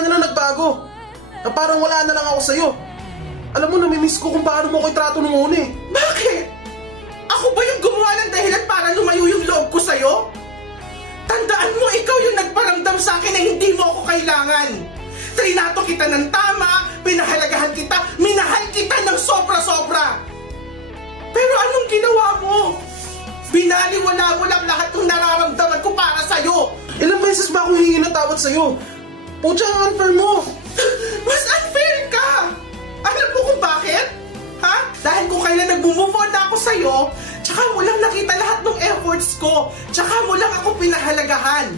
ka na lang nagbago. Na parang wala na lang ako sa'yo. Alam mo, namimiss ko kung paano mo ko itrato nung una eh. Bakit? Ako ba yung gumawa ng dahilan para lumayo yung loob ko sa'yo? Tandaan mo, ikaw yung nagparamdam sa akin na hindi mo ako kailangan. Trinato kita ng tama, pinahalagahan kita, minahal kita ng sobra-sobra. Pero anong ginawa mo? Binaliwala mo lang lahat ng nararamdaman ko para sa'yo. Ilang beses ba akong hihingi ng tawad sa'yo? Pucha, ang unfair mo. Mas unfair ka! Alam mo kung bakit? Ha? Dahil kung kailan nag-move on na ako sa'yo, tsaka mo lang nakita lahat ng efforts ko, tsaka mo lang ako pinahalagahan.